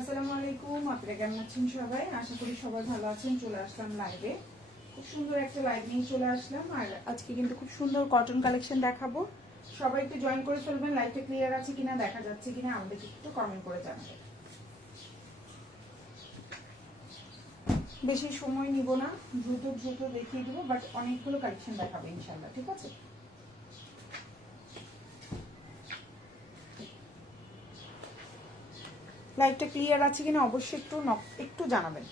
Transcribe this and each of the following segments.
আসসালামু আলাইকুম, আপনারা কেমন আছেন সবাই? আশা করি সবাই ভালো আছেন। চলে আসলাম লাইভে, খুব সুন্দর একটা লাইভ নিয়ে চলে আসলাম। আর আজকে কিন্তু খুব সুন্দর কটন কালেকশন দেখাবো। সবাই একটু জয়েন করে ফেলবেন। লাইভটা ক্লিয়ার আছে কিনা, দেখা যাচ্ছে কিনা আমাদেরকে একটু কমেন্ট করে জানাবেন। বেশি সময় নিব না, দ্রুত দ্রুত দেখিয়ে দেবো, বাট অনেকগুলো কালেকশন দেখাবো ইনশাল্লাহ, ঠিক আছে? লাইভটা ক্লিয়ার আছে কিনা অবশ্যই একটু জানাবেন।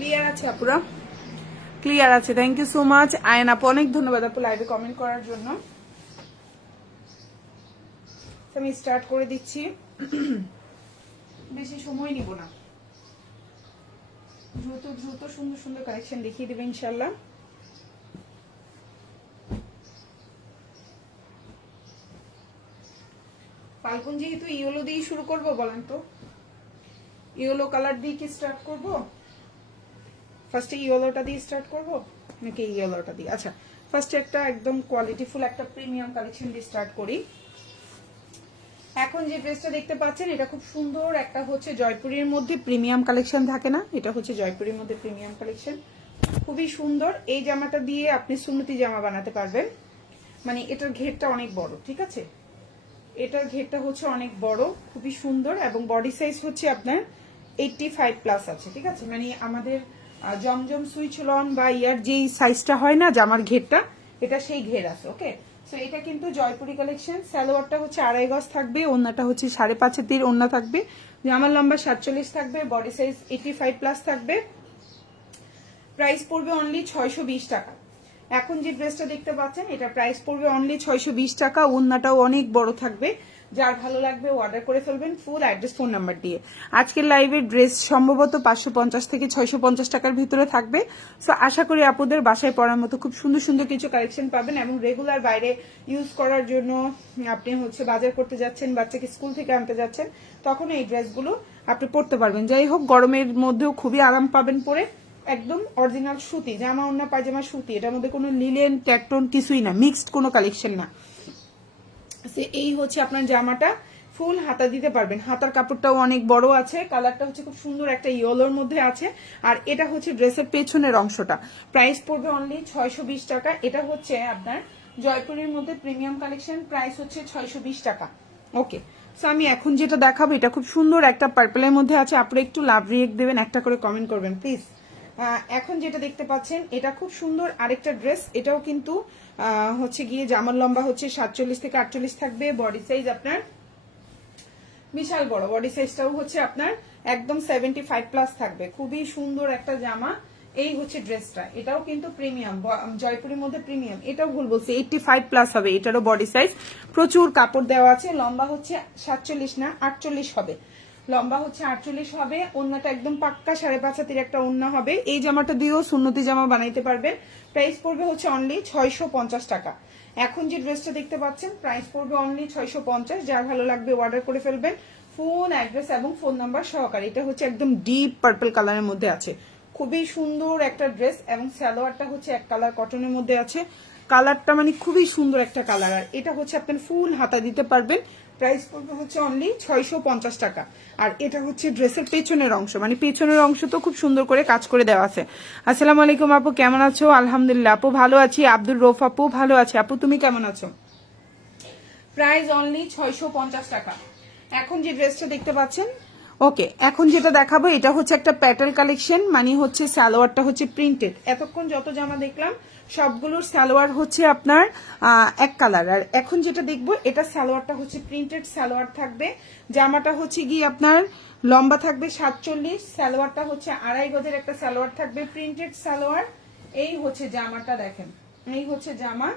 ক্লিয়ার আছে আপুরা? ক্লিয়ার আছে, thank you so much. Ayan আপু, অনেক ধন্যবাদ আপু লাইভে কমেন্ট করার জন্য। আমি স্টার্ট করে দিচ্ছি, বেশি সময় নিব না, দ্রুত দ্রুত সুন্দর সুন্দর কালেকশন দেখিয়ে দেবে ইনশাল্লাহ। ফাল্গুন যেহেতু ইয়েলো দিয়ে শুরু করব, বলেন তো ইয়েলো কালার দিয়ে কি স্টার্ট করব? ফার্স্টে ইয়েলোটা দিয়ে স্টার্ট করব নাকি ইয়েলোটা দিয়ে? আচ্ছা, ফার্স্টে একটা একদম কোয়ালিটিফুল একটা প্রিমিয়াম কালেকশন দিয়ে স্টার্ট করি। এখন যে ড্রেসটা দেখতে পাচ্ছেন এটা খুব সুন্দর একটা হচ্ছে জয়পুরের মধ্যে প্রিমিয়াম কালেকশন থাকে না, এটা হচ্ছে জয়পুরের মধ্যে প্রিমিয়াম কালেকশন, খুবই সুন্দর। এই জামাটা দিয়ে আপনি সুন্নতি জামা বানাতে পারবেন, মানে এটার ঘেরটা অনেক বড়, ঠিক আছে? এটার ঘেরটা হচ্ছে অনেক বড়, খুবই সুন্দর, এবং বডি সাইজ হচ্ছে আপনার 85 প্লাস আছে, ঠিক আছে? মানে আমাদের জমজম সুইচ লন বা ইয়ার যেই সাইজটা হয় না জামার ঘেরটা, এটা সেই ঘের আছে। ওকে, সো এটা কিন্তু জয়পুরি কালেকশন। সালোয়ারটা হচ্ছে 2.5 গজ থাকবে, ওন্নাটা হচ্ছে 5.5 ওন্না থাকবে, জামার লম্বা 47 থাকবে, বডি সাইজ 85 প্লাস থাকবে। প্রাইস পড়বে অনলি 620 টাকা। এখন যে ড্রেসটা দেখতে পাচ্ছেন এটা প্রাইস পড়বে অনলি 620 টাকা। ওন্নাটাও অনেক বড় থাকবে, যার ভালো লাগবে অর্ডার করে ফেলবেন ফুল অ্যাড্রেস ফোন নাম্বার দিয়ে। আজকের লাইভে ড্রেস সম্ভবত 550 থেকে 650 টাকার ভিতরে থাকবে। সো আশা করি আপুদের বাসায় পরার মতো খুব সুন্দর সুন্দর কিছু কালেকশন পাবেন, এবং রেগুলার বাইরে ইউজ করার জন্য আপনি হচ্ছে বাজার করতে যাচ্ছেন, বাচ্চাকে স্কুল থেকে আনতে যাচ্ছেন, তখন এই ড্রেসগুলো আপনি পরতে পারবেন। যাই হোক, গরমের মধ্যেও খুবই আরাম পাবেন পরে, একদম অরিজিনাল সুতি জামা, ওন্না পায়জামা সুতি, এটার মধ্যে কোনো লিলেন ট্যাকটন কিছুই না, মিক্সড কোনো কালেকশন না। এই হচ্ছে আপনার জামাটা, ফুল হাতা দিতে পারবেন, হাতার কাপড়টাও অনেক বড় আছে, কালারটা হচ্ছে খুব সুন্দর একটা ইয়েলোর মধ্যে আছে। আর এটা হচ্ছে ড্রেসের পেছনের অংশটা। প্রাইস পড়বে অনলি 620 টাকা। এটা হচ্ছে আপনার জয়পুরের মধ্যে প্রিমিয়াম কালেকশন, প্রাইস হচ্ছে 620 টাকা। ওকে, সো আমি এখন যেটা দেখাবো এটা খুব সুন্দর একটা পার্পলের মধ্যে আছে। আপনারা একটু লাভ রিয়েক্ট দেবেন, একটা করে কমেন্ট করবেন প্লিজ। এখন যেটা দেখতে পাচ্ছেন এটা খুব সুন্দর আরেকটা ড্রেস, এটাও কিন্তু হচ্ছে গিয়ে জামার লম্বা হচ্ছে 47 থেকে 48 থাকবে, বডি সাইজ আপনার বিশাল বড়, বডি সাইজটাও হচ্ছে আপনার একদম 75 প্লাস থাকবে, খুবই সুন্দর একটা জামা। এই হচ্ছে ড্রেসটা, এটাও কিন্তু প্রিমিয়াম, জয়পুরের মধ্যে প্রিমিয়াম, এটাও ভুল বলছি, 85 প্লাস হবে, এটারও বডি সাইজ প্রচুর কাপড় দেওয়া আছে, লম্বা হচ্ছে 47 না 48 হবে, লম্বা হচ্ছে 48 হবে, ওন্নাটা একদম পাক্কা 5.5 হাতের একটা ওন্না হবে। এই জামাটা দিয়েও সুন্নতি জামা বানাইতে পারবেন। প্রাইস পড়বে হচ্ছে অনলি 650 টাকা। এখন যে ড্রেসটা দেখতে পাচ্ছেন প্রাইস পড়বে অনলি 650। যার ভালো লাগবে অর্ডার করে ফেলবেন ফোন অ্যাড্রেস এবং ফোন নাম্বার সহকারে। এটা হচ্ছে একদম ডিপ পার্পল কালারের মধ্যে আছে, খুবই সুন্দর একটা ড্রেস এবং সালোয়ারটা হচ্ছে এক কালার কটনের মধ্যে আছে। কালারটা মানে খুবই সুন্দর একটা কালার, আর এটা হচ্ছে আপনার ফুল হাতা দিতে পারবেন। প্রাইস পড়বে হচ্ছে অনলি 650 টাকা। আর এটা হচ্ছে ড্রেসের পেছনের অংশ, মানে পেছনের অংশ তো খুব সুন্দর করে কাজ করে দেওয়া আছে। আসসালামু আলাইকুম আপু, কেমন আছো? আলহামদুলিল্লাহ আপু ভালো আছি। আব্দুর রৌফ আপু ভালো আছে। আপু তুমি কেমন আছো? প্রাইস অনলি 650 টাকা। এখন যে ড্রেসটা দেখতে পাচ্ছেন, ওকে, এখন যেটা দেখাবো এটা হচ্ছে একটা প্যাটেল কালেকশন, মানে হচ্ছে সালোয়ারটা হচ্ছে প্রিন্টেড। এতক্ষণ যত জামা দেখলাম সবগুলোর সালোয়ার হচ্ছে আপনার এক কালার, আর এখন যেটা দেখবো এটা সালোয়ারটা হচ্ছে প্রিন্টেড সালোয়ার থাকবে। জামাটা হচ্ছে গিয়ে আপনার লম্বা থাকবে 47, সালোয়ারটা হচ্ছে 2.5 গজের একটা সালোয়ার থাকবে, প্রিন্টেড সালোয়ার। এই হচ্ছে জামাটা, দেখেন এই হচ্ছে জামা,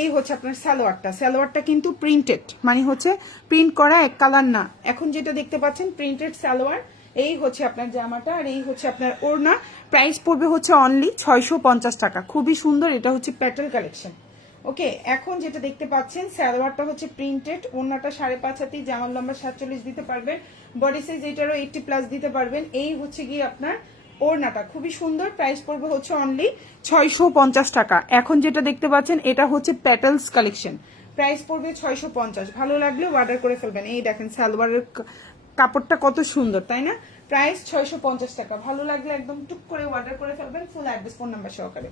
এই হচ্ছে আপনার সালোয়ারটা। সালোয়ারটা কিন্তু প্রিন্টেড, মানে হচ্ছে প্রিন্ট করা, এক কালার না। এখন যেটা দেখতে পাচ্ছেন প্রিন্টেড সালোয়ার। এই হচ্ছে আপনার জামাটা, আর এই হচ্ছে আপনার ওড়না। প্রাইস পড়বে হচ্ছে অনলি 650 টাকা। খুবই সুন্দর, এটা হচ্ছে প্যাটেল কালেকশন। ওকে, এখন যেটা দেখতে পাচ্ছেন সালোয়ারটা হচ্ছে প্রিন্টেড, ওড়নাটা 5.5 হাতি, জামার লম্বা 47 দিতে পারবেন, বডি সাইজ এটারও 80+ দিতে পারবেন। এই হচ্ছে গিয়ে আপনার ওড়নাটা, খুবই সুন্দর। প্রাইস পড়বে হচ্ছে অনলি 650 টাকা। এখন যেটা দেখতে পাচ্ছেন এটা হচ্ছে প্যাটেলস কালেকশন, প্রাইস পড়বে 650। ভালো লাগলে অর্ডার করে ফেলবেন। এই দেখেন সালোয়ারের কাপড়টা কত সুন্দর, তাই না? প্রাইস 650 টাকা। ভালো লাগলে একদম টুক করে অর্ডার করে ফেলবেন ফুল অ্যাড্রেস ফোন নাম্বার সহকারে।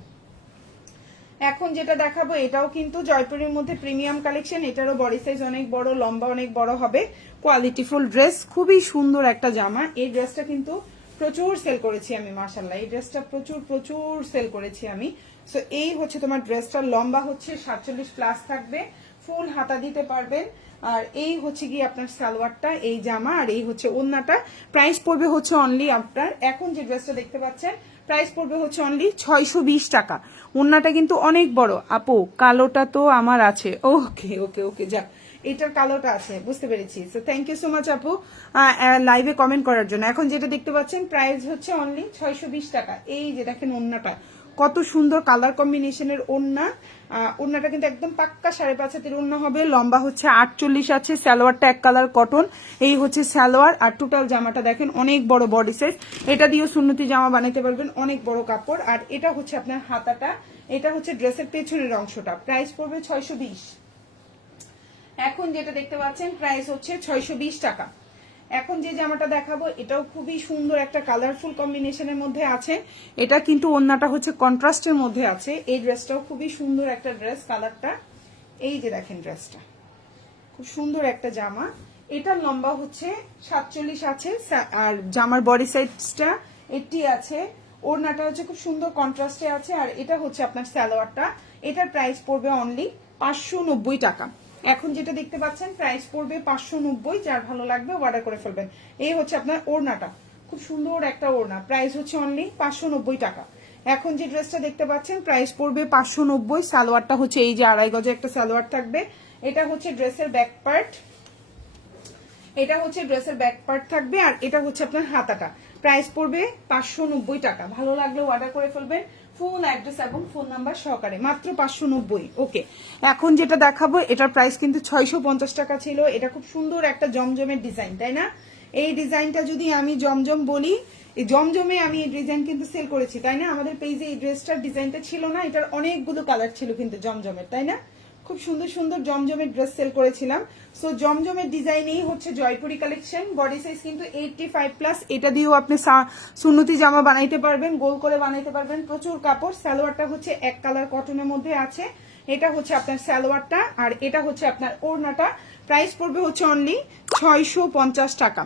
এখন যেটা দেখাবো এটাও কিন্তু জয়পুরের মধ্যে প্রিমিয়াম কালেকশন। এটারও বডি সাইজ অনেক বড়, লম্বা অনেক বড় হবে, কোয়ালিটিফুল ড্রেস, খুবই সুন্দর একটা জামা। এই ড্রেসটা কিন্তু প্রচুর সেল করেছি আমি, মাশাআল্লাহ এই ড্রেসটা প্রচুর প্রচুর সেল করেছি আমি। সো এই হচ্ছে তোমার ড্রেসটার লম্বা হচ্ছে 47+ থাকবে, ফুল হাতা দিতে পারবেন। আর এই হচ্ছে গিয়ে আপনার সালোয়ারটা, এই জামা, আর এই হচ্ছে ওড়নাটা। প্রাইস পড়বে হচ্ছে অনলি আপনার, এখন যে ড্রেসটা দেখতে পাচ্ছেন প্রাইস পড়বে হচ্ছে অনলি 620 টাকা। ওড়নাটা কিন্তু অনেক বড়। আপু কালোটা তো আমার আছে, ওকে ওকে ওকে, যাক এটার কালোটা আছে, বুঝতে পেরেছি। So thank you so much আপু লাইভে কমেন্ট করার জন্য। এখন যেটা দেখতে পাচ্ছেন প্রাইস হচ্ছে অনলি 620 টাকা। এই যে দেখেন ওড়নাটা কত সুন্দর কালার কম্বিনেশনের ওড়না। ওড়নাটা কিন্তু একদম পাক্কা 5.5 হাতের ওড়না হবে, লম্বা হচ্ছে 48 আছে, সালোয়ারটা এক কালার কটন। এই হচ্ছে সালোয়ার, আর টোটাল জামাটা দেখেন অনেক বড় বডি সাইজ। এটা দিয়েও সুন্নতি জামা বানাইতে পারবেন, অনেক বড় কাপড়। আর এটা হচ্ছে আপনার হাতাটা, এটা হচ্ছে ড্রেসের পেছনের অংশটা। প্রাইস পড়বে 620। এখন যেটা দেখতে পাচ্ছেন প্রাইস হচ্ছে 620 টাকা। এখন যে জামাটা দেখাবো এটাও খুবই সুন্দর একটা কালারফুল কম্বিনেশনের মধ্যে আছে। এটা কিন্তু ওড়নাটা হচ্ছে কন্ট্রাস্টের মধ্যে আছে। এই ড্রেসটাও খুবই সুন্দর একটা ড্রেস, কালারটা এই যে দেখেন, ড্রেসটা খুব সুন্দর একটা জামা। এটার লম্বা হচ্ছে 47 আছে, আর জামার বডি সাইজটা 80 আছে। ওড়নাটা হচ্ছে খুব সুন্দর কন্ট্রাস্টে আছে, আর এটা হচ্ছে আপনার সালোয়ারটা। এটার প্রাইস পড়বে অনলি 590 টাকা। এখন যেটা দেখতে পাচ্ছেন প্রাইস পড়বে 590। যার ভালো লাগবে অর্ডার করে ফেলবেন। এই হচ্ছে আপনার ওড়নাটা, খুব সুন্দর একটা ওড়না, প্রাইস হচ্ছে অনলি 590 টাকা। এখন যে ড্রেসটা দেখতে পাচ্ছেন প্রাইস পড়বে 590। সালোয়ারটা হচ্ছে এই যে 2.5 গজে একটা সালোয়ার থাকবে। এটা হচ্ছে ড্রেসের ব্যাক পার্ট, এটা হচ্ছে ড্রেসের ব্যাক পার্ট থাকবে, আর এটা হচ্ছে আপনার হাতাটা। প্রাইস পড়বে 590 টাকা। ভালো লাগলে অর্ডার করে ফেলবেন ফুল অ্যাড্রেস এবং ফোন নাম্বার সহকারে, মাত্র 590। ওকে, এখন যেটা দেখাবো এটার প্রাইস কিন্তু 650 টাকা ছিল। এটা খুব সুন্দর একটা জমজমের ডিজাইন, তাই না? এই ডিজাইনটা যদি আমি জমজম বলি, এই জমজমে আমি এই ডিজাইন কিন্তু সেল করেছি, তাই না? আমাদের পেজে এই ড্রেসটার ডিজাইনটা ছিল না, এটার অনেকগুলো কালার ছিল কিন্তু জমজমের, তাই না? খুব সুন্দর সুন্দর জমজমের ড্রেস সেল করেছিলাম। সো জমজমের ডিজাইনেই হচ্ছে জয়পুরি কালেকশন। বডি সাইজ কিন্তু 85+। এটা দিয়েও আপনি সুন্নতি জামা বানাইতে পারবেন, গোল করে বানাইতে পারবেন, প্রচুর কাপড়। সালোয়ারটা হচ্ছে এক কালার কটনের মধ্যে আছে। এটা হচ্ছে আপনার সালোয়ারটা, আর এটা হচ্ছে আপনার ওড়নাটা। প্রাইস পড়বে হচ্ছে অনলি 650 টাকা।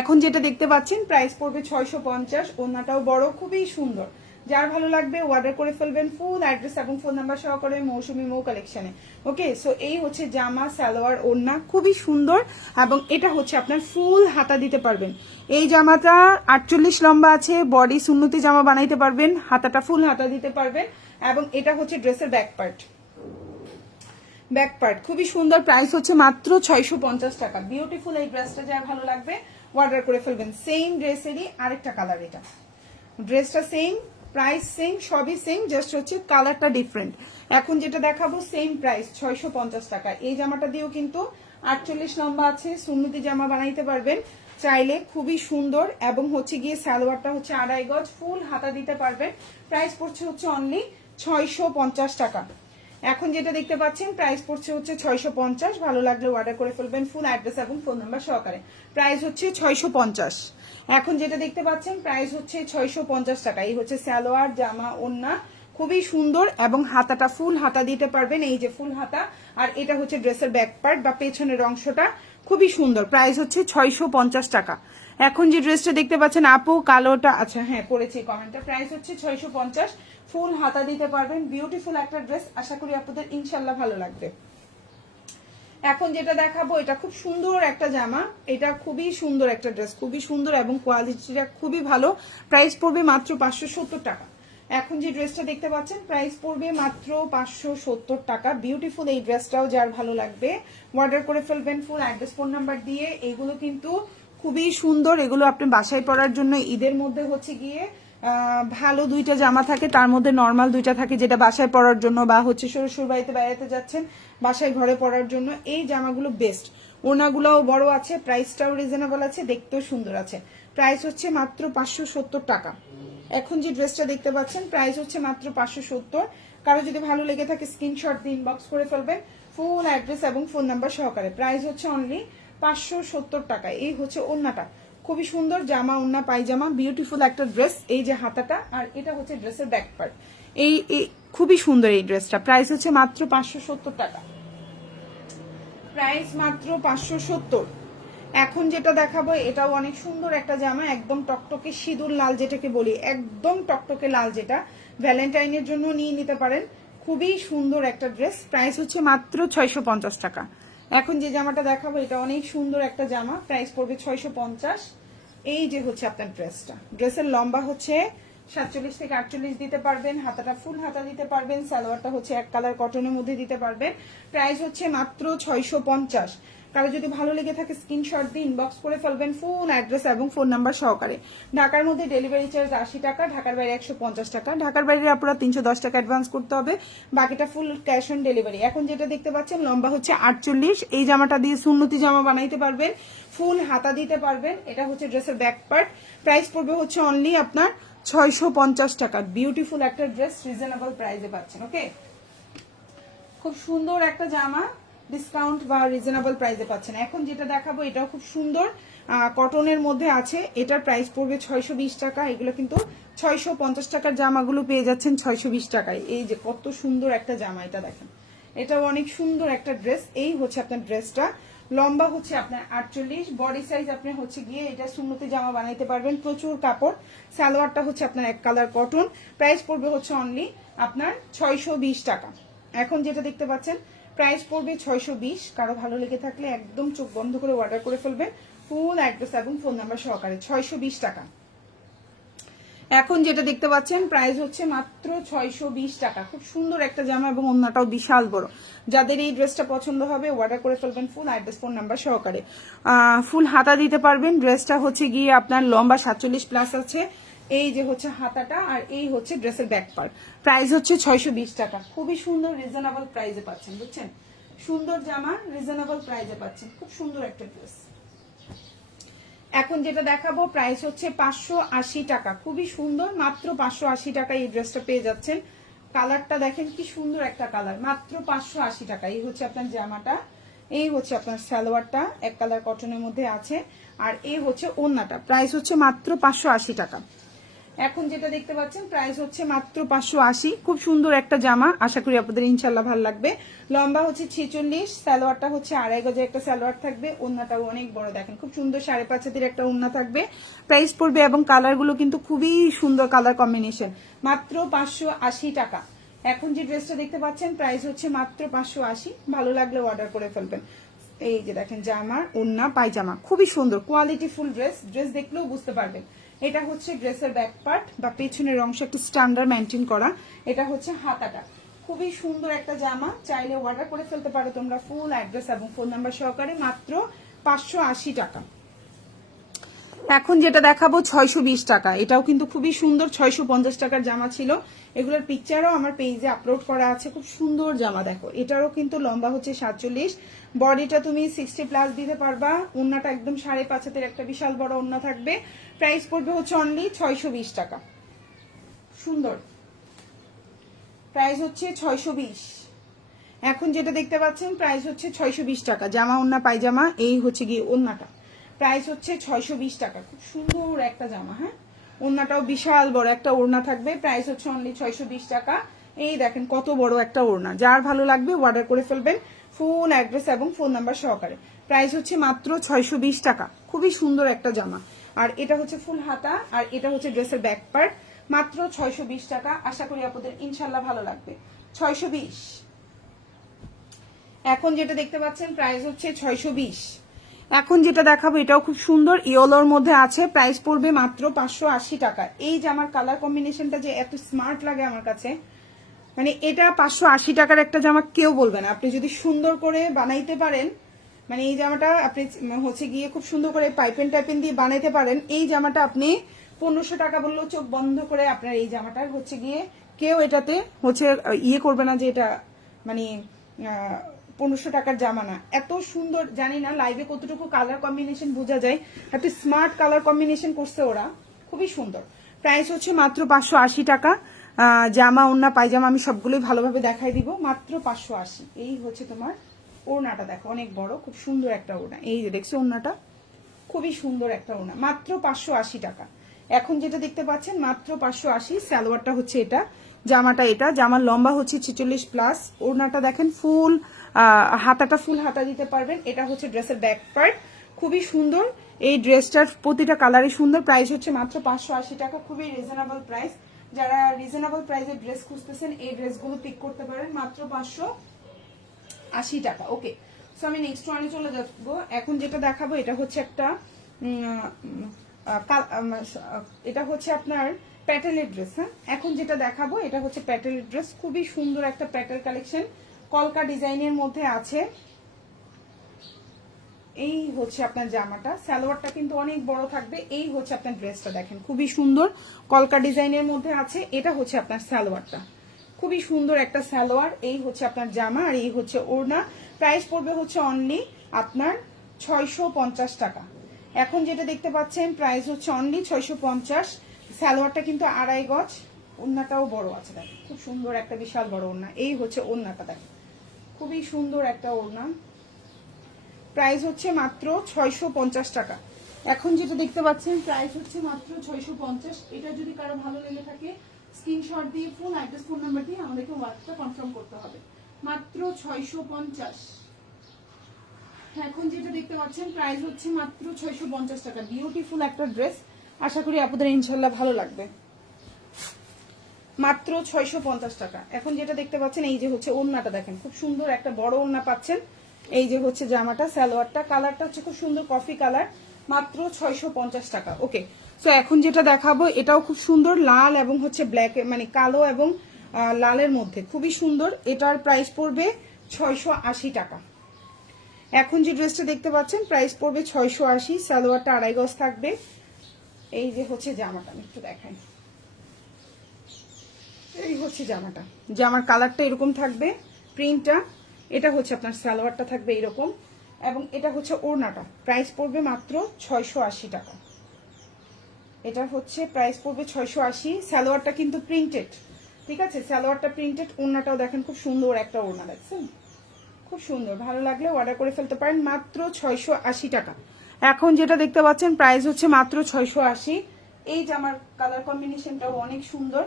এখন যেটা দেখতে পাচ্ছেন প্রাইস পড়বে 650। ওড়নাটাও বড়, খুবই সুন্দর। যার ভালো লাগবে অর্ডার করে ফেলবেন ফুল অ্যাড্রেস এবং ফোন নাম্বার সহকারে মৌসুমী মৌ কালেকশনে। ওকে, সো এই হচ্ছে জামা, সালোয়ার, ওড়না, খুবই সুন্দর। এবং এটা হচ্ছে আপনার ফুল হাতা দিতে পারবেন। এই জামাটা 48 লম্বা আছে, বডি সুন্নতি জামা বানাইতে পারবেন, হাতাটা ফুল হাতা দিতে পারবেন। এবং এটা হচ্ছে ড্রেসের ব্যাক পার্ট, ব্যাক পার্ট খুবই সুন্দর। প্রাইস হচ্ছে মাত্র 650 টাকা। বিউটিফুল এই ড্রেসটা, যার ভালো লাগবে অর্ডার করে ফেলবেন। সেম ড্রেসেরই আরেকটা কালার, এটা ড্রেসটা সেম, প্রাইস সেম, সবই সেম, জাস্ট হচ্ছে কালারটা ডিফারেন্ট। এখন যেটা দেখাবো সেম প্রাইস 650 টাকা। এই জামাটা দিয়েও কিন্তু 48 লম্বা আছে, সুন্নতি জামা বানাইতে পারবেন চাইলে, খুবই সুন্দর। এবং হচ্ছে গিয়ে সালোয়ারটা হচ্ছে 2.5 গজ, ফুল হাতা দিতে পারবেন। প্রাইস পড়ছে হচ্ছে অনলি 650 টাকা। এখন যেটা দেখতে পাচ্ছেন প্রাইস পড়ছে হচ্ছে 650। ভালো লাগলে অর্ডার করে ফেলবেন ফুল অ্যাড্রেস এবং ফোন নাম্বার সহকারে। প্রাইস হচ্ছে 650। এখন যেটা দেখতে পাচ্ছেন প্রাইস হচ্ছে 650 টাকা। এই হচ্ছে সালোয়ার, জামা, ওড়না, খুবই সুন্দর এবং হাতাটা ফুল হাতা দিতে পারবেন, এই যে ফুল হাতা। আর এটা হচ্ছে ড্রেসের ব্যাক পার্ট বা পেছনের অংশটা, খুবই সুন্দর। প্রাইস হচ্ছে 650 টাকা। এখন যে ড্রেসটা দেখতে পাচ্ছেন আপু কালোটা, আচ্ছা হ্যাঁ পড়েছি কমেন্টটা, প্রাইস হচ্ছে 650, ফুল হাতা দিতে পারবেন, বিউটিফুল একটা ড্রেস। আশা করি আপনাদের ইনশাল্লাহ ভালো লাগবে। এখন যেটা দেখাবো এটা খুব সুন্দর একটা জামা, এটা খুবই সুন্দর একটা ড্রেস, খুবই সুন্দর এবং কোয়ালিটিটা খুবই ভালো। প্রাইস পড়বে মাত্র 570 টাকা। এখন যে ড্রেসটা দেখতে পাচ্ছেন প্রাইস পড়বে মাত্র 570 টাকা। বিউটিফুল এই ড্রেসটাও যার ভালো লাগবে অর্ডার করে ফেলবেন ফুল অ্যাড্রেস ফোন নাম্বার দিয়ে। এইগুলো কিন্তু খুবই সুন্দর, এগুলো আপনি বাসায় পরার জন্য, ঈদের মধ্যে হচ্ছে গিয়ে ভালো দুইটা জামা থাকে, তার মধ্যে নর্মাল দুইটা থাকে যেটা বাসায় পরার জন্য, বা হচ্ছে শ্বশুর বাড়িতে বেড়াতে যাচ্ছেন বাসায় ঘরে পরার জন্য এই জামাগুলো বেস্ট। ওনাগুলোও বড় আছে, প্রাইসটাও রিজনেবল আছে, দেখতেও সুন্দর আছে। প্রাইস হচ্ছে মাত্র 570 টাকা। এখন যে ড্রেসটা দেখতে পাচ্ছেন প্রাইস হচ্ছে মাত্র 570। কারো যদি ভালো লেগে থাকে স্ক্রিনশট দিয়ে ইনবক্স করে ফেলবেন ফুল অ্যাড্রেস এবং ফোন নাম্বার সহকারে। প্রাইস হচ্ছে অনলি 570 টাকা। এই হচ্ছে ওড়নাটা, খুবই সুন্দর জামা, ওড়না, পায়জামা, বিউটিফুল একটা ড্রেস। এই যে হাতাটা, আর এটা হচ্ছে ড্রেসের ব্যাক পার্ট। এই খুবই সুন্দর এই ড্রেসটা। প্রাইস হচ্ছে মাত্র 570 টাকা। প্রাইস মাত্র 570। এখন যেটা দেখাবো এটাও অনেক সুন্দর একটা জামা, একদম টকটকে সিঁদুর লাল যেটাকে বলি, একদম টকটকে লাল, যেটা ভ্যালেন্টাইনের জন্য নিয়ে নিতে পারেন। খুবই সুন্দর একটা ড্রেস। প্রাইস হচ্ছে মাত্র 650 টাকা। এখন যে জামাটা দেখাবো এটা অনেক সুন্দর একটা জামা, প্রাইস পড়বে 650। এই যে হচ্ছে আপনার ড্রেসটা, ড্রেসের লম্বা হচ্ছে 47 থেকে 48 দিতে পারবেন, হাতাটা ফুল হাতা দিতে পারবেন, সালোয়ারটা হচ্ছে এক কালার কটনের মধ্যে দিতে পারবেন। প্রাইস হচ্ছে মাত্র 650। কারো যদি ভালো লেগে থাকে স্ক্রিনশট দিয়ে ইনবক্স করে ফেলবেন ফুল অ্যাড্রেস এবং ফোন নাম্বার সহকারে। ঢাকার মধ্যে ডেলিভারি চার্জ 80 টাকা, ঢাকার বাইরে 150 টাকা। ঢাকার বাইরে আপনারা 310 টাকা অ্যাডভান্স করতে হবে, বাকিটা ফুল ক্যাশ অন ডেলিভারি। এখন যেটা দেখতে পাচ্ছেন লম্বা হচ্ছে 48, এই জামাটা দিয়ে সুন্নতি জামা বানাইতে পারবেন, ফুল হাতা দিতে পারবেন। এটা হচ্ছে ড্রেসের ব্যাক পার্ট। প্রাইস পড়বে হচ্ছে অনলি আপনার 650 টাকা। বিউটিফুল একটা ড্রেস, রিজনেবল প্রাইসে পাচ্ছেন। ওকে, খুব সুন্দর একটা জামা, ডিসকাউন্ট বা রিজনেবল প্রাইসে পাচ্ছেন। এখন যেটা দেখাবো এটাও খুব সুন্দর, কটনের মধ্যে আছে, এটার প্রাইস পড়বে 620 টাকা। এগুলো কিন্তু 650 টাকার জামাগুলো পেয়ে যাচ্ছেন 620 টাকায়। এই যে কত সুন্দর একটা জামা, এটা দেখেন, এটাও অনেক সুন্দর একটা ড্রেস। এই হচ্ছে আপনার ড্রেসটা, লম্বা হচ্ছে আপনার 48, বডি সাইজ আপনি হচ্ছে গিয়ে এটা সুন্নতি জামা বানাইতে পারবেন, প্রচুর কাপড়। সালোয়ারটা হচ্ছে আপনার এক কালার কটন। প্রাইস পড়বে হচ্ছে অনলি আপনার 620 টাকা। এখন যেটা দেখতে পাচ্ছেন প্রাইস পড়বে 620। কারো ভালো লেগে থাকলে একদম চোখ বন্ধ করে অর্ডার করে ফেলবেন ফুল অ্যাড্রেস এবং ফোন নাম্বার সহকারে। 620 টাকা। এখন যেটা দেখতে পাচ্ছেন প্রাইস হচ্ছে মাত্র 620 টাকা। খুব সুন্দর একটা জামা এবং ওড়নাটাও বিশাল বড়। যাদের এই ড্রেসটা পছন্দ হবে অর্ডার করে ফেলবেন ফুল অ্যাড্রেস ফোন নাম্বার সহকারে। ফুল হাতা দিতে পারবেন। ড্রেসটা হচ্ছে গিয়ে আপনার লম্বা 47 প্লাস আছে। এই যে হচ্ছে হাতাটা, আর এই হচ্ছে ড্রেসের ব্যাক পার্ট। প্রাইস হচ্ছে 620 টাকা। খুবই সুন্দর রিজনেবল প্রাইসে পাচ্ছেন, বুঝছেন? সুন্দর জামা, রিজনেবল প্রাইসে পাচ্ছেন, খুব সুন্দর একটা ড্রেস। এখন যেটা দেখাবো প্রাইস হচ্ছে 580 টাকা। খুবই সুন্দর, মাত্র 580 টাকা এই ড্রেসটা পেয়ে যাচ্ছেন। কালারটা দেখেন কি সুন্দর একটা কালার, মাত্র 580 টাকা। এই হচ্ছে আপনার জামাটা, এই হচ্ছে আপনার সালোয়ারটা এক কালার কটনের মধ্যে আছে, আর এই হচ্ছে ওড়নাটা। প্রাইস হচ্ছে মাত্র 580 টাকা। এখন যেটা দেখতে পাচ্ছেন প্রাইস হচ্ছে মাত্র 580। খুব সুন্দর একটা জামা, আশা করি আপনাদের ইনশাল্লাহ ভালো লাগবে। লম্বা হচ্ছে 46, সালোয়ারটা হচ্ছে 2.5 গজের একটা সালোয়ার থাকবে, ওড়নাটাও অনেক বড়, দেখেন খুব সুন্দর 5.5 হাতের একটা ওড়না থাকবে। প্রাইস পড়বে এবং কালারগুলো কিন্তু খুবই সুন্দর কালার কম্বিনেশন, মাত্র 580 টাকা। এখন যে ড্রেসটা দেখতে পাচ্ছেন প্রাইস হচ্ছে মাত্র 580। ভালো লাগলে অর্ডার করে ফেলবেন। এই যে দেখেন জামা, ওড়না, পায়জামা, খুবই সুন্দর কোয়ালিটি ফুল ড্রেস। ড্রেস দেখলেও বুঝতে পারবেন। এটা হচ্ছে ড্রেসের ব্যাক পার্ট বা পেছনের অংশ একটু স্ট্যান্ডার্ড মেনটেন করা। এটা হচ্ছে হাতাটা, খুবই সুন্দর একটা জামা। চাইলে অর্ডার করে ফেলতে পারো তোমরা ফুল অ্যাড্রেস এবং ফোন নাম্বার সহকারে, মাত্র 580 টাকা। এখন যেটা দেখাবো 620 টাকা, এটাও কিন্তু খুবই সুন্দর। 650 টাকার জামা ছিল, এগুলোর পিকচারও আমার পেজে আপলোড করা আছে। খুব সুন্দর জামা, দেখো এটারও কিন্তু লম্বা হচ্ছে 47, বডিটা তুমি 60+ দিতে পারবা। ওড়নাটা একদম 5.5 হাতের একটা বিশাল বড় ওড়না থাকবে। প্রাইস পড়বে হচ্ছে অনলি 620 টাকা। সুন্দর, প্রাইস হচ্ছে 620। এখন যেটা দেখতে পাচ্ছেন প্রাইস হচ্ছে 620 টাকা। জামা ওড়না পায়জামা, এই হচ্ছে গিয়ে ওড়নাটা, প্রাইস হচ্ছে 620 টাকা। খুব সুন্দর একটা জামা। হ্যাঁ, ওড়নাটাও বিশাল বড় একটা ওড়না থাকবে। প্রাইস হচ্ছে অনলি 620 টাকা। এই দেখেন কত বড় একটা ওড়না, যার ভালো লাগবে অর্ডার করে ফেলবেন ফুল অ্যাড্রেস এবং ফোন নাম্বার সহকারে। প্রাইস হচ্ছে মাত্র 620 টাকা। খুবই সুন্দর একটা জামা। আর এটা হচ্ছে ফুল হাতা, আর এটা হচ্ছে ড্রেসের ব্যাক পার্ট। মাত্র 620 টাকা। আশা করি আপনাদের ইনশাল্লাহ ভালো লাগবে। 620। এখন যেটা দেখতে পাচ্ছেন প্রাইস হচ্ছে 620। এখন যেটা দেখাবো এটাও খুব সুন্দর, ইয়েলোর মধ্যে আছে। প্রাইস পড়বে মাত্র 580 টাকা। এই জামার কালার কম্বিনেশনটা যে এত স্মার্ট লাগে আমার কাছে, মানে এটা 580 টাকার একটা জামা কেউ বলবে না। আপনি যদি সুন্দর করে বানাইতে পারেন, মানে এই জামাটা আপনি হচ্ছে গিয়ে খুব সুন্দর করে পাইপেন টাইপেন দিয়ে বানাইতে পারেন, এই জামাটা আপনি 1500 টাকা বললেও চোখ বন্ধ করে আপনার এই জামাটা হচ্ছে গিয়ে কেউ এটাতে হচ্ছে ইয়ে করবে না যে এটা মানে 1500 টাকার জামা না। এত সুন্দর, জানি না লাইভে কতটুকু কালার কম্বিনেশন বোঝা যায়, এত স্মার্ট কালার কম্বিনেশন করছে ওরা, খুবই সুন্দর। প্রাইস হচ্ছে মাত্র 580 টাকা। জামা ওড়না পায়জামা আমি সবগুলোই ভালোভাবে দেখাই দিব, মাত্র 580। এই হচ্ছে তোমার ওড়নাটা, দেখো অনেক বড়, খুব সুন্দর একটা ওড়না। এই যে দেখছো ওড়নাটা, খুবই সুন্দর একটা ওড়না, মাত্র 580 টাকা। এখন যেটা দেখতে পাচ্ছেন মাত্র 580। সালোয়ারটা হচ্ছে এটা, জামাটা এটা, জামার লম্বা হচ্ছে 46+। ওড়নাটা দেখেন ফুল, হাতাটা ফুল হাতা দিতে পারবেন। এটা হচ্ছে ড্রেসের ব্যাক পার্ট, খুবই সুন্দর। এই ড্রেসটার প্রতিটা কালারই সুন্দর। প্রাইস হচ্ছে মাত্র 580 টাকা, খুবই রিজনেবল প্রাইস। যারা রিজনেবল প্রাইসের ড্রেস খুঁজতেছেন এই ড্রেসগুলো পিক করতে পারেন, মাত্র 580 টাকা। ওকে, সো আমি নেক্সট ওয়ানে চলে যাবো। এখন যেটা দেখাবো এটা হচ্ছে একটা এটা হচ্ছে আপনার প্যাটেলের ড্রেস। হ্যাঁ, এখন যেটা দেখাবো এটা হচ্ছে প্যাটেলের ড্রেস, খুবই সুন্দর একটা প্যাটেল কালেকশন, কলকা ডিজাইনের মধ্যে আছে। এই হচ্ছে আপনার জামাটা, সালোয়ারটা কিন্তু অনেক বড় থাকবে। এই হচ্ছে আপনার ড্রেসটা, দেখেন খুবই সুন্দর, কলকা ডিজাইনের মধ্যে আছে। এটা হচ্ছে আপনার সালোয়ারটা, খুবই সুন্দর একটা সালোয়ার। এই হচ্ছে আপনার জামা, আর এই হচ্ছে ওড়না। প্রাইস পড়বে হচ্ছে অনলি আপনার 650 টাকা। এখন যেটা দেখতে পাচ্ছেন প্রাইস হচ্ছে অনলি 650। সালোয়ারটা কিন্তু 2.5 গজ, ওড়নাটাও বড় আছে, দেখেন খুব সুন্দর একটা বিশাল বড় ওড়না। এই হচ্ছে ওড়নাটা, দেখেন খুবই সুন্দর একটা ওড়না। প্রাইস হচ্ছে মাত্র 650 টাকা। এখন যেটা দেখতে পাচ্ছেন প্রাইস হচ্ছে মাত্র 650। এটা যদি কারো ভালো লেগে থাকে স্ক্রিনশট দিয়ে ফুল অ্যাড্রেস ফোন নাম্বার দিয়ে আমাদেরকে হোয়াটসঅ্যাপে কনফার্ম করতে হবে। মাত্র 650। এখন যেটা দেখতে পাচ্ছেন প্রাইস হচ্ছে মাত্র 650 টাকা। বিউটিফুল একটা ড্রেস, আশা করি আপনাদের ইনশাল্লাহ ভালো লাগবে। মাত্র 650 টাকা। এখন যেটা দেখতে পাচ্ছেন এই যে হচ্ছে ওড়নাটা, দেখেন খুব সুন্দর একটা বড় ওড়না পাচ্ছেন। এই যে হচ্ছে জামাটা, সালোয়ারটা, কালারটা হচ্ছে খুব সুন্দর কফি কালার, মাত্র 650 টাকা। ওকে, সো এখন যেটা দেখাবো এটাও খুব সুন্দর, লাল এবং হচ্ছে ব্ল্যাক, মানে কালো এবং লালের মধ্যে, খুবই সুন্দর। এটার প্রাইস পড়বে 680 টাকা। এখন যে ড্রেসটা দেখতে পাচ্ছেন প্রাইস পড়বে 680, সালোয়ারটা 2.5 গজ থাকবে। এই যে হচ্ছে জামাটা, আমি একটু দেখাই। এই হচ্ছে জামাটা, জামার কালারটা এরকম থাকবে, প্রিন্টটা। এটা হচ্ছে আপনার সালোয়ারটা থাকবে এরকম, এবং এটা হচ্ছে ওড়নাটা। প্রাইস পড়বে মাত্র 680 টাকা। এটা হচ্ছে প্রাইস পড়বে 680। সালোয়ারটা কিন্তু প্রিন্টেড, ঠিক আছে, সালোয়ারটা প্রিন্টেড। ওড়নাটাও দেখেন খুব সুন্দর একটা ওড়না, দেখছেন খুব সুন্দর। ভালো লাগলে অর্ডার করে ফেলতে পারেন, মাত্র 680 টাকা। এখন যেটা দেখতে পাচ্ছেন প্রাইস হচ্ছে মাত্র 680। এই জামার কালার কম্বিনেশনটাও অনেক সুন্দর,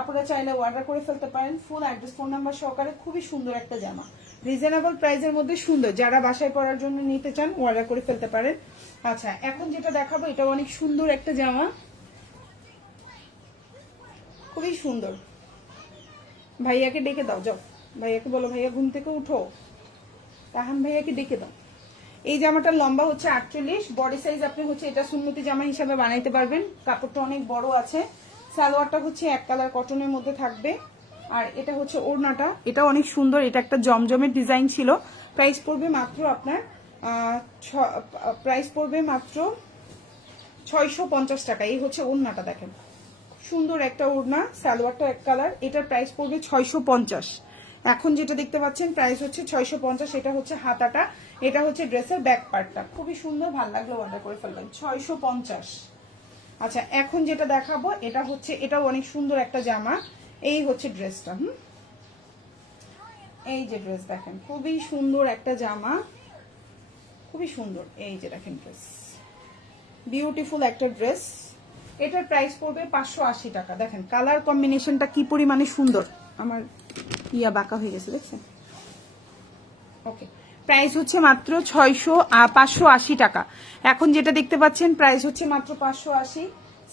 আপনারা চাইলে অর্ডার করে ফেলতে পারেন ফুল অ্যাড্রেস ফোন নাম্বার সহকারে। খুবই সুন্দর একটা জামা, রিজনেবল প্রাইসের মধ্যে সুন্দর। যারা বাসায় পরার জন্য নিতে চান অর্ডার করে ফেলতে পারেন। আচ্ছা, এখন যেটা দেখাবো এটা অনেক সুন্দর একটা জামা, খুবই সুন্দর। ভাইয়াকে ডেকে দাও, যাও ভাইয়াকে বলো ভাইয়া ঘুম থেকে উঠো, তাহান ভাইয়াকে ডেকে দাও। এই জামাটার লম্বা হচ্ছে 48, বডি সাইজ আপনি হচ্ছে এটা সুন্নতি জামা হিসাবে বানাইতে পারবেন। কাপড়টা অনেক বড় আছে। সালোয়ারটা হচ্ছে এক কালার কটনের মধ্যে থাকবে, আর এটা হচ্ছে ওড়নাটা, এটা অনেক সুন্দর। এটা একটা জমজমের ডিজাইন ছিল। প্রাইস পড়বে মাত্র আপনার প্রাইস পড়বে মাত্র 650 টাকা। এই হচ্ছে ওড়নাটা, দেখেন সুন্দর একটা ওড়না, সালোয়ারটা এক কালার, এটার প্রাইস পড়বে 650। এখন যেটা দেখতে পাচ্ছেন প্রাইস হচ্ছে 650। এটা হচ্ছে হাতাটা, এটা হচ্ছে ড্রেসের ব্যাক পার্টটা, খুবই সুন্দর, ভালো লাগলো অর্ডার করে ফেলবেন। 650। আচ্ছা এখন যেটা দেখাবো এটা হচ্ছে, এটাও অনেক সুন্দর একটা জামা। এই হচ্ছে ড্রেসটা, এই যে ড্রেস দেখেন, খুবই সুন্দর একটা জামা, খুবই সুন্দর। এই যে দেখেন ড্রেস, বিউটিফুল একটা ড্রেস। এটার প্রাইস পড়বে 580 টাকা। দেখেন কালার কম্বিনেশনটা কি পরিমাণে সুন্দর, আমার ইয়া বাঁকা হয়ে গেছে দেখছেন। ওকে, প্রাইস হচ্ছে মাত্র 580 টাকা। এখন যেটা দেখতে পাচ্ছেন প্রাইস হচ্ছে মাত্র 580।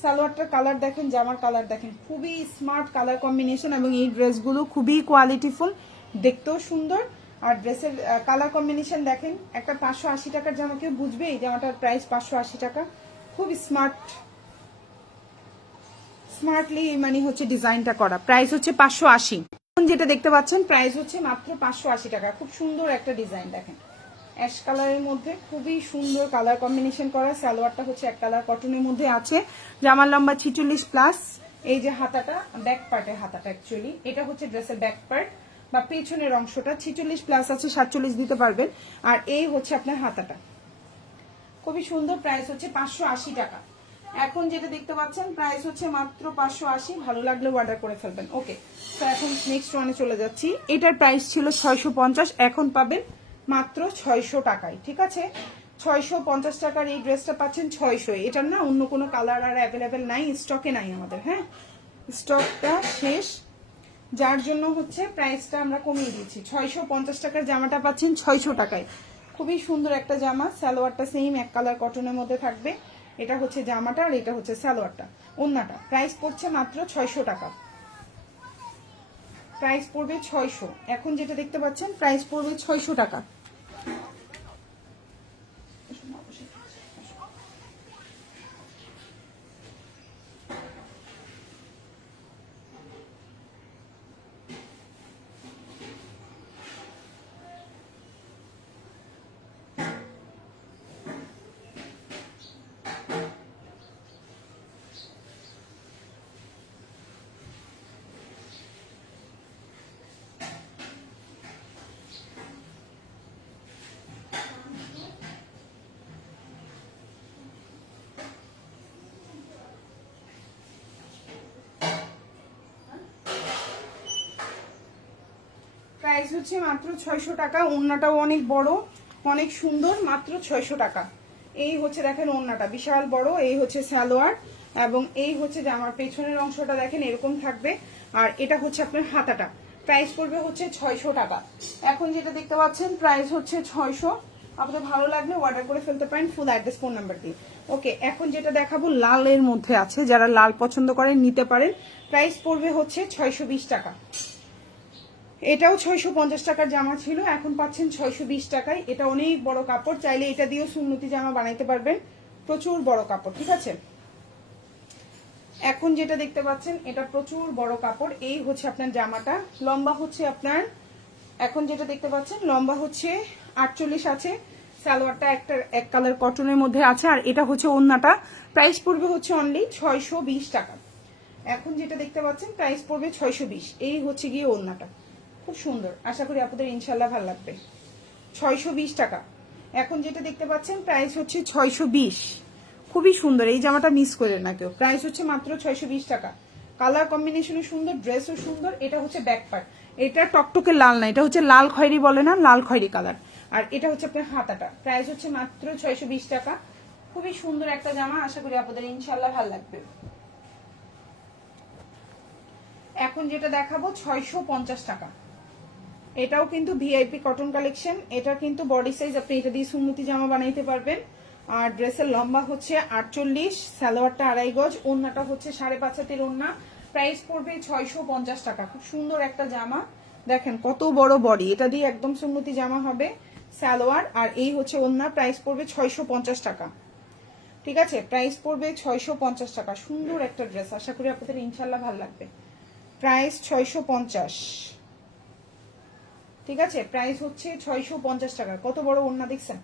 সালোয়ারটার কালার দেখেন, জামার কালার দেখেন, খুবই স্মার্ট কালার কম্বিনেশন, এবং এই ড্রেসগুলো খুবই কোয়ালিটিফুল, দেখতেও সুন্দর। আর ড্রেসের কালার কম্বিনেশন দেখেন, একটা 580 টাকার জামা কেউ বুঝবে এই জামাটার প্রাইস 580 টাকা। খুব স্মার্টলি মানে হচ্ছে ডিজাইনটা করা। প্রাইস হচ্ছে 580। এখন যেটা দেখতে পাচ্ছেন প্রাইস হচ্ছে মাত্র 580 টাকা। খুব সুন্দর একটা ডিজাইন দেখেন, অ্যাশ কালারের মধ্যে খুবই সুন্দর কালার কম্বিনেশন করা। সালোয়ারটা হচ্ছে এক কালার কটনের মধ্যে আছে, জামার লম্বা 46 প্লাস। এই যে হাতাটা, ব্যাক পার্টের হাতাটা অ্যাকচুয়ালি, এটা হচ্ছে ড্রেসের ব্যাক পার্ট বা পেছনের অংশটা 46 প্লাস আছে, 47 দিতে পারবেন। আর এই হচ্ছে আপনার হাতাটা, খুবই সুন্দর। প্রাইস হচ্ছে 580 টাকা। এখন যেটা দেখতে পাচ্ছেন প্রাইস হচ্ছে মাত্র 580। ভালো লাগলে অর্ডার করে ফেলবেন। ওকে, তো এখন নেক্সট ওয়ানে চলে যাচ্ছি। এটার প্রাইস ছিল 650, এখন পাবেন মাত্র 600 টাকায়। ঠিক আছে, 650 টাকার এই ড্রেসটা পাচ্ছেন 600। এটার না অন্য কোনো কালার আর অ্যাভেলেবেল নাই, স্টকে নাই আমাদের। হ্যাঁ, স্টকটা শেষ, যার জন্য হচ্ছে প্রাইসটা আমরা কমিয়ে দিয়েছি। 650 টাকার জামাটা পাচ্ছেন 600 টাকায়। খুবই সুন্দর একটা জামা, সালোয়ারটা সেম এক কালার কটনের মধ্যে থাকবে। এটা হচ্ছে জামাটা, আর এটা হচ্ছে সালোয়ারটা। ওন্নাটা প্রাইস পড়ছে মাত্র 600 টাকা। প্রাইস পড়বে 600। এখন যেটা দেখতে পাচ্ছেন প্রাইস পড়বে 600 টাকা। প্রাইস হচ্ছে মাত্র 600 টাকা। ওড়নাটাও অনেক বড়, অনেক সুন্দর, মাত্র 600 টাকা। এই হচ্ছে দেখেন ওড়নাটা বিশাল বড়, এই হচ্ছে সালোয়ার, এবং এই হচ্ছে জামার পেছনের অংশটা দেখেন এরকম থাকবে। আর এটা হচ্ছে আপনার হাতাটা। প্রাইস পড়বে হচ্ছে 600 টাকা। এখন যেটা দেখতে পাচ্ছেন প্রাইস হচ্ছে 600। আপনাদের ভালো লাগলে অর্ডার করে ফেলতে পারেন ফুল অ্যাড্রেস ফোন নাম্বার দিয়ে। ওকে, এখন যেটা দেখাবো লালের মধ্যে আছে, যারা লাল পছন্দ করেন নিতে পারেন। প্রাইস পড়বে হচ্ছে 620 টাকা। এটাও 650 টাকার জামা ছিল, এখন পাচ্ছেন 620 টাকায়। এটা অনেক বড় কাপড়, চাইলে এটা দিয়েও সুন্নতি জামা বানাইতে পারবেন, প্রচুর বড় কাপড়। ঠিক আছে, এখন যেটা দেখতে পাচ্ছেন এটা প্রচুর বড় কাপড়। এই হচ্ছে আপনার জামাটা, লম্বা হচ্ছে আপনার, এখন যেটা দেখতে পাচ্ছেন লম্বা হচ্ছে 48 আছে। সালোয়ারটা একটা এক কালার কটনের মধ্যে আছে, আর এটা হচ্ছে ওড়নাটা। প্রাইস পড়বে হচ্ছে অনলি 620 টাকা। এখন যেটা দেখতে পাচ্ছেন প্রাইস পড়বে 620। এই হচ্ছে গিয়ে ওড়নাটা, খুব সুন্দর, আশা করি আপনাদের ইনশাল্লাহ ভালো লাগবে। 620 টাকা। এখন যেটা দেখতে পাচ্ছেন প্রাইস হচ্ছে 620, খুবই সুন্দর। এই জামাটা মিস করে না কেউ। প্রাইস হচ্ছে মাত্র 620 টাকা। কালার কম্বিনেশনও সুন্দর, ড্রেসও সুন্দর। এটা হচ্ছে ব্যাক পার্ট, এটা টকটকে লাল না, এটা হচ্ছে লাল খয়েরি বলে না, লাল খয়েরি কালার। আর এটা হচ্ছে আপনার হাতাটা। প্রাইস হচ্ছে মাত্র 620 টাকা। খুবই সুন্দর একটা জামা, আশা করি আপনাদের ইনশাল্লাহ ভালো লাগবে। এখন যেটা দেখাবো 650 টাকা। এটাও কিন্তু ভিআইপি কটন কালেকশন। এটা কিন্তু বডি সাইজ আপনি এটা দিয়ে সুন্নতি জামা বানাইতে পারবেন। আর ড্রেসের লম্বা হচ্ছে 48, সালোয়ারটা 2.5 গজ, ওড়নাটা হচ্ছে 5.5 হাতের ওড়না। প্রাইস পড়বে 650 টাকা। খুব সুন্দর একটা জামা, দেখেন কত বড় বডি, এটা দিয়ে একদম সুন্নতি জামা হবে। সালোয়ার আর এই হচ্ছে ওড়না। প্রাইস পড়বে 650 টাকা। ঠিক আছে, প্রাইস পড়বে 650 টাকা। সুন্দর একটা ড্রেস, আশা করি আপনাদের ইনশাল্লাহ ভালো লাগবে। প্রাইস 650। ঠিক আছে, প্রাইস হচ্ছে 650 টাকা। কত বড় ওড়না দেখছেন,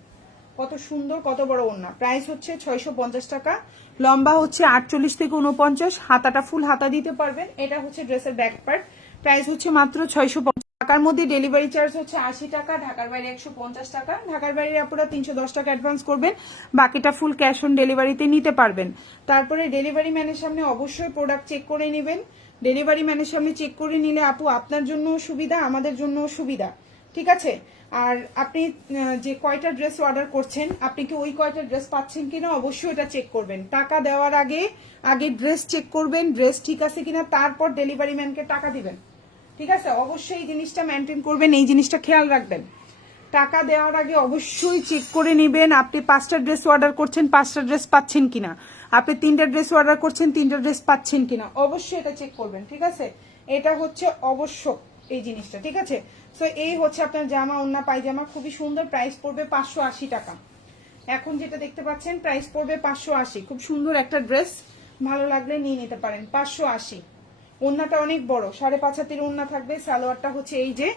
কত সুন্দর, কত বড় ওড়না। প্রাইস হচ্ছে 650 টাকা, লম্বা হচ্ছে 48 থেকে 49, হাতাটা ফুল হাতা দিতে পারবেন। এটা হচ্ছে ড্রেসের ব্যাক পার্ট, প্রাইস হচ্ছে মাত্র 650 টাকার মধ্যে। ডেলিভারি চার্জ হচ্ছে 80 টাকা, ঢাকার বাইরে 150 টাকা। ঢাকার বাইরে আপনারা 310 টাকা অ্যাডভান্স করবেন, বাকিটা ফুল ক্যাশ অন ডেলিভারিতে নিতে পারবেন। তারপরে ডেলিভারি ম্যানের সামনে অবশ্যই প্রোডাক্ট চেক করে নেবেন। ডেলিভারি ম্যানের সামনে চেক করে নিলে আপু আপনার জন্য সুবিধা, আমাদের জন্য সুবিধা, ঠিক আছে। আর আপনি যে কয়টা ড্রেস অর্ডার করছেন, আপনি কি ওই কয়টা ড্রেস পাচ্ছেন কিনা অবশ্যই এটা চেক করবেন। টাকা দেওয়ার আগে আগে ড্রেস চেক করবেন, ড্রেস ঠিক আছে কিনা, তারপর ডেলিভারি ম্যানকে টাকা দিবেন, ঠিক আছে। অবশ্যই এই জিনিসটা মেনটেন করবেন, এই জিনিসটা খেয়াল রাখবেন। টাকা দেওয়ার আগে অবশ্যই চেক করে নেবেন আপনি 5টা ড্রেস অর্ডার করছেন, 5টা ড্রেস পাচ্ছেন কিনা। আপনি 3টা ড্রেস অর্ডার করছেন, 3টা ড্রেস পাচ্ছেন কিনা, অবশ্যই এটা চেক করবেন, ঠিক আছে। এটা হচ্ছে অবশ্যক এই জিনিসটা, ঠিক আছে। সো এই হচ্ছে আপনার জামা, ওড়না, পায়জামা, খুবই সুন্দর। প্রাইস পড়বে 580 টাকা। এখন যেটা দেখতে পাচ্ছেন প্রাইস পড়বে 580। খুব সুন্দর একটা ড্রেস, ভালো লাগলে নিয়ে নিতে পারেন। 580। ওড়নাটা অনেক বড়, 5.5 হাতের ওড়না থাকবে। সালোয়ারটা হচ্ছে এই যে,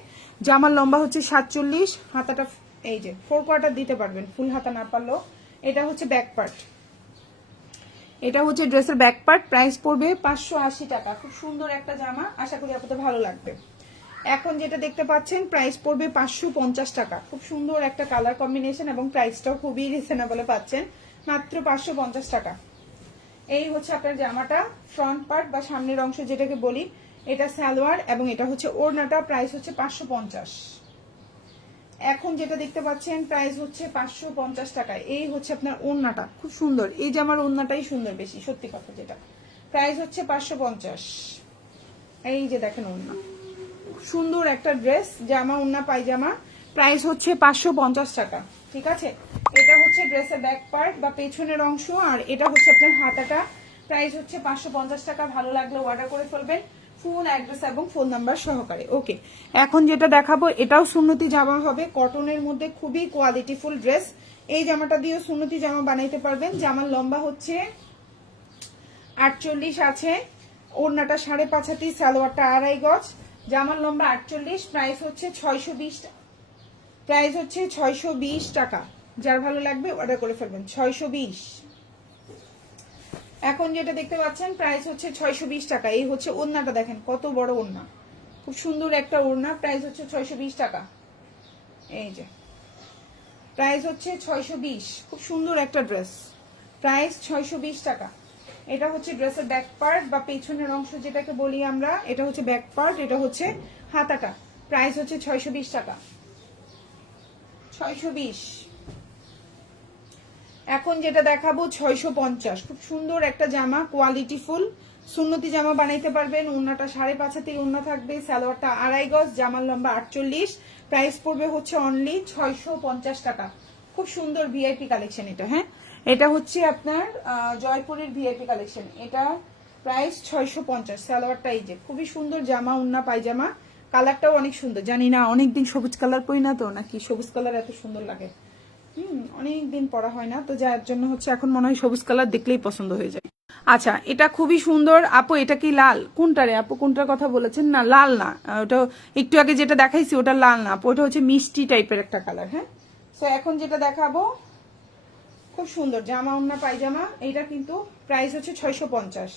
জামার লম্বা হচ্ছে 47, হাতাটা এই যে 4 কোয়ার্টার দিতে পারবেন, ফুল হাতা না পারলেও। এটা হচ্ছে ব্যাক পার্ট, এটা হচ্ছে ড্রেসের ব্যাক পার্ট। প্রাইস পড়বে 580 টাকা। খুব সুন্দর একটা জামা, আশা করি আপনাদের ভালো লাগবে। এখন যেটা দেখতে পাচ্ছেন প্রাইস পড়বে 550 টাকা। খুব সুন্দর একটা কালার কম্বিনেশন এবং প্রাইসটাও খুবই রিজনেবলে পাচ্ছেন, মাত্র 550 টাকা। এই হচ্ছে আপনার জামাটা, ফ্রন্ট পার্ট বা সামনের অংশ যেটাকে বলি, এটা সালোয়ার এবং এটা হচ্ছে ওড়নাটা। প্রাইস হচ্ছে 550। এখন যেটা দেখতে পাচ্ছেন প্রাইস হচ্ছে 550 টাকা। এই হচ্ছে আপনার ওড়নাটা, খুব সুন্দর। এই জামার ওড়নাটাই সুন্দর বেশি, সত্যি কথা যেটা। প্রাইস হচ্ছে 550। এই যে দেখেন ওড়না, সুন্দর একটা ড্রেস, জামা, ওড়না, পায়জামা। প্রাইস হচ্ছে 550 টাকা, ঠিক আছে। এটা হচ্ছে ড্রেসের ব্যাক পার্ট বা পেছনের অংশ, আর এটা হচ্ছে আপনার হাতাটা। প্রাইস হচ্ছে 550 টাকা। ভালো লাগলে অর্ডার করে ফেলবেন, ফুল অ্যাড্রেস এবং ফোন নাম্বার সহকারে। ওকে, এখন যেটা দেখাবো এটাও সুন্নতি জামা হবে, কটনের মধ্যে, খুবই কোয়ালিটিফুল ড্রেস। এই জামাটা দিয়েও সুন্নতি জামা বানাইতে পারবেন। জামার লম্বা হচ্ছে 48 আছে, ওড়নাটা 5.5 হাতি, সালোয়ারটা 2.5 গজ, জামার লম্বা 48। প্রাইস হচ্ছে 620 টাকা। প্রাইস হচ্ছে 620 টাকা। যার ভালো লাগবে অর্ডার করে ফেলবেন, 620। এখন যেটা দেখতে পাচ্ছেন প্রাইস হচ্ছে 620 টাকা। এই হচ্ছে ওড়নাটা, দেখেন কত বড় ওড়না, খুব সুন্দর একটা ওড়না। প্রাইস হচ্ছে 620 টাকা। এই যে প্রাইস হচ্ছে 620। খুব সুন্দর একটা ড্রেস, প্রাইস 620 টাকা। এটা হচ্ছে ড্রেসের ব্যাক পার্ট বা পেছনের অংশ যেটাকে বলি আমরা, এটা হচ্ছে ব্যাক পার্ট, এটা হচ্ছে হাতাটা। প্রাইস হচ্ছে 620 টাকা, 620। এখন যেটা দেখাবো 650। খুব সুন্দর একটা জামা, কোয়ালিটি ফুল, সুন্নতি জামা বানাইতে পারবেন। ওড়নাটা 5.5 হাতের ওড়না থাকবে, সালোয়ারটা 2.5 গজ, জামার লম্বা 48। প্রাইস পড়বে হচ্ছে অনলি 650 টাকা। খুব সুন্দর ভিআইপি কালেকশন এটা। হ্যাঁ, এটা হচ্ছে আপনার জয়পুরের ভিআইপি কালেকশন। এটা প্রাইস 650। সালোয়ারটা এই যে, খুবই সুন্দর জামা, ওড়না, পায়জামা। কালারটাও অনেক সুন্দর। জানি না, অনেকদিন সবুজ কালার পরি না তো, নাকি সবুজ কালার এত সুন্দর লাগে। অনেকদিন পরা হয় না তো, যার জন্য হচ্ছে এখন মনে হয় সবুজ কালার দেখলেই পছন্দ হয়ে যায়। আচ্ছা, এটা খুবই সুন্দর আপু। এটা কি লাল? কোনটা রে আপু, কোনটার কথা বলেছেন? না, লাল না, ওটা একটু আগে যেটা দেখাইছি ওটা লাল না আপু, ওটা হচ্ছে মিষ্টি টাইপের একটা কালার। হ্যাঁ, তো এখন যেটা দেখাবো খুব সুন্দর জামা, ওড়না, পায়জামা। এইটা কিন্তু প্রাইস হচ্ছে 650।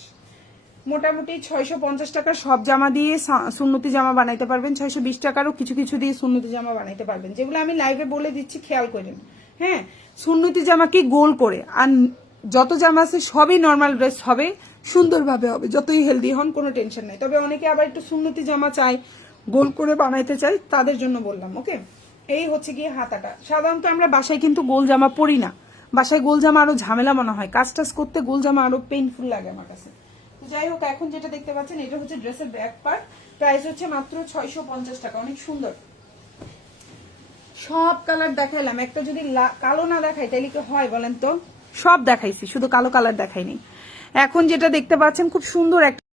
মোটামুটি 650 টাকা সব জামা দিয়ে সুন্নতি জামা বানাইতে পারবেন। 620 টাকারও কিছু কিছু দিয়ে সুন্নতি জামা বানাইতে পারবেন, যেগুলো আমি লাইভে বলে দিচ্ছি, খেয়াল করেন। হ্যাঁ, সুন্নতি জামা কি গোল করে, আর যত জামা আছে সবই নর্মাল ড্রেস হবে, সুন্দরভাবে হবে, যতই হেলদি হন কোনো টেনশন নাই। তবে অনেকে আবার একটু সুন্নতি জামা চায়, গোল করে বানাইতে চাই, তাদের জন্য বললাম। ওকে, এই হচ্ছে গিয়ে হাতাটা। সাধারণত আমরা বাসায় কিন্তু গোল জামা পরি না, বাসায় গোল জামা আরো ঝামেলা মনে হয়, কাজ টাজ করতে গোল জামা আরো পেইনফুল লাগে আমার কাছে। যাই হোক, এখন যেটা দেখতে পাচ্ছেন এটা হচ্ছে ড্রেসের ব্যাক পার্ট। প্রাইস হচ্ছে মাত্র 650 টাকা। অনেক সুন্দর, সব কালার দেখাইলাম, একটা যদি কালো না দেখাই তাহলে কি হয় বলেন তো? সব দেখাইছি, শুধু কালো কালার দেখাইনি। এখন যেটা দেখতে পাচ্ছেন খুব সুন্দর একটা